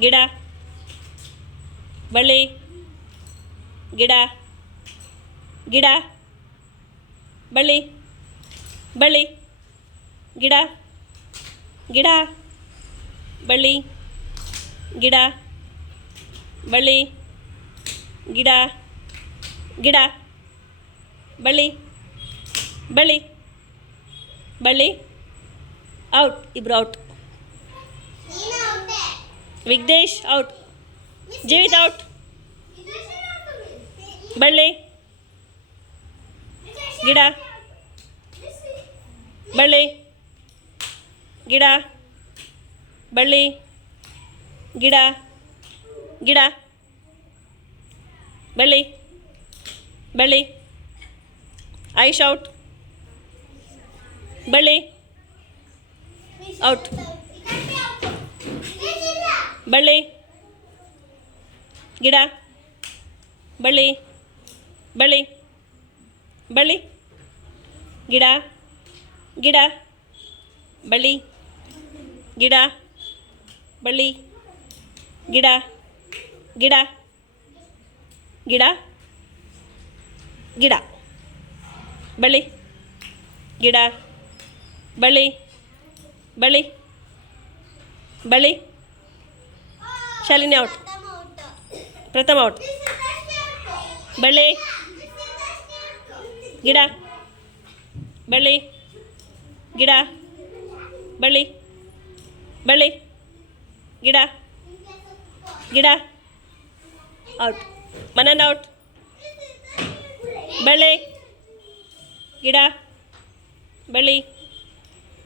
ಗಿಡ ಬಳ್ಳಿ ಗಿಡ ಗಿಡ ಬಳ್ಳಿ ಬಳ್ಳಿ ಗಿಡ ಗಿಡ ಬಳ್ಳಿ ಗಿಡ ಬಳ್ಳಿ ಗಿಡ ಗಿಡ ಬಳ್ಳಿ ಬಳ್ಳಿ ಬಳ್ಳಿ ಔಟ್ ಇಬ್ರು out Vignesh out Jeevith out ಬಳ್ಳಿ ಗಿಡ ಬಳ್ಳಿ ಗಿಡ ಬಳ್ಳಿ ಗಿಡ ಗಿಡ ಬಳ್ಳಿ ಬಳ್ಳಿ ಆಯುಷ್ ಔಟ್ ಬಳ್ಳಿ ಔಟ್ ಬಳ್ಳಿ ಗಿಡ ಬಳ್ಳಿ ಬಳ್ಳಿ ಬಳ್ಳಿ ಗಿಡ ಗಿಡ ಬಳ್ಳಿ ಗಿಡ ಬಳ್ಳಿ ಗಿಡ ಗಿಡ ಗಿಡ ಗಿಡ ಬಳ್ಳಿ ಗಿಡ ಬಳ್ಳಿ ಬಳ್ಳಿ ಬಳ್ಳಿ ಶಾಲಿನಿ ಔಟ್ ಪ್ರಥಮ ಔಟ್ ಬಳ್ಳಿ ಗಿಡ ಬಳ್ಳಿ ಗಿಡ ಬಳ್ಳಿ ಬಳ್ಳಿ ಗಿಡ ಗಿಡ ಔಟ್ ಮನನ್ ಔಟ್ ಬಳ್ಳಿ ಗಿಡ ಬಳ್ಳಿ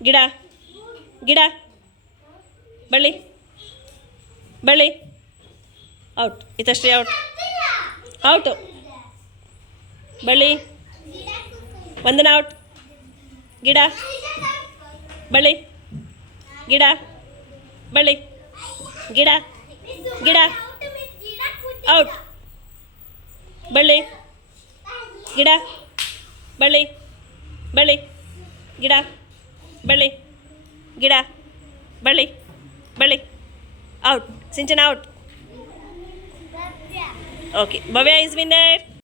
ಗಿಡ ಗಿಡ ಬಳ್ಳಿ ಬಳ್ಳಿ ಔಟ್ ಇತಶ್ರೀ ಔಟ್ ಔಟು ಬಳ್ಳಿ ವಂದನ ಔಟ್ ಗಿಡ ಬಳ್ಳಿ ಗಿಡ ಬಳ್ಳಿ ಗಿಡ ಗಿಡ ಔಟ್ ಬಳ್ಳಿ ಗಿಡ ಬಳ್ಳಿ ಬಳ್ಳಿ ಗಿಡ ಬಳ್ಳಿ ಗಿಡ ಬಳ್ಳಿ ಬಳ್ಳಿ out Sinchana out okay Bhavya is winner